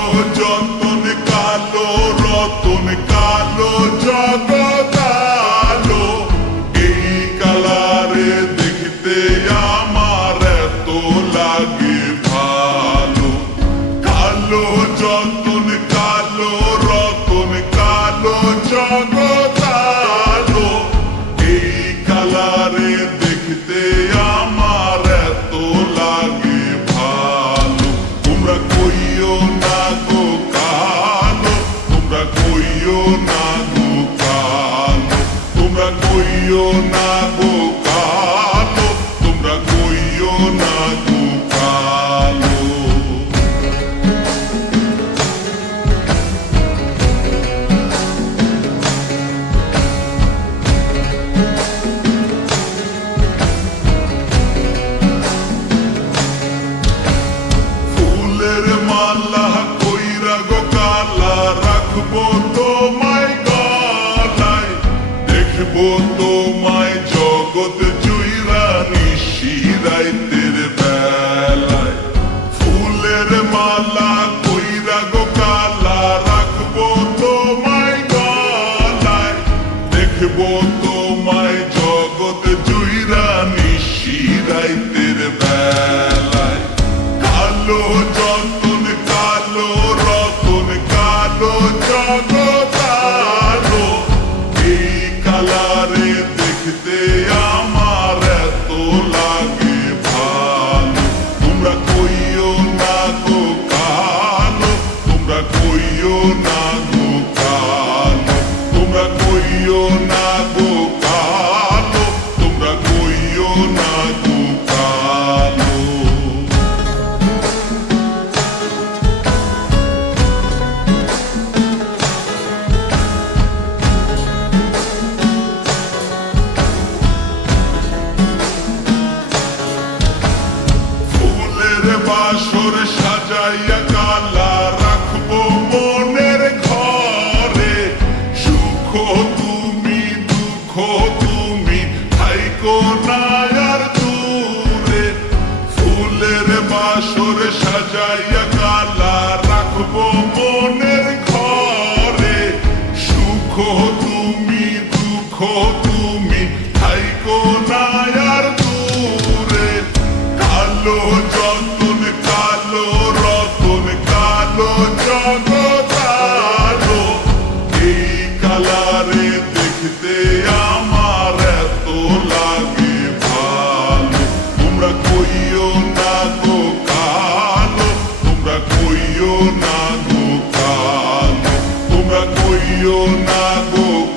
কালো যতন কালো রতন কালো জগৎ আলো, এই কালারে দেখতে আমার এত লাগে ভালো। কালো যতন কালো রতন কালো জগৎ আলো, এই কালারে দেখতে আমার এত লাগে ভালো। তোমরা কইও না গো কালো, তোমরা কইও না গো কালো, তোমরা কইও না গো কালো, তোমরা কইও না গো কালো। ফুলের মালা কইরা গো কালা রাখবো তোমায় গলায়, দেখবো তোমায় জগৎ জুইরা নিশি রাইতের বেলায়। ফুলের মালা কইরা গো কালা রাখবো তোমায় গলায়, দেখবো তোমায় জগৎ জুইরা নিশি রাইতের বেলায়। কালো যতন কালো রতন কালো জগৎ আলো, এই কালারে দেখতে আমার এত লাগে ভালো। তোমরা কইও না গো কালো, তোমরা কইও না গো কালো, তোমরা কইও না গো কালো, তোমরা কইও না গো কালো। ফুলের বাসর সাজাইয়া কালা রাখবো মনের ঘরে, সুখ তুমি দুঃখ তুমি থাইকো না আর দূরে। ফুলের বাসর সাজাইয়া কালা রাখবো মনের ঘরে, সুখ তুমি দুঃখ তুমি থাইকো না আর দূরে। কালো যতন কালো রতন কালো জগৎ আলো, এই কালারে দেখতে আমার এত লাগে ভালো। তোমরা কইও না গো কালো, তোমরা কইও না গো কালো, তোমরা কইও না গো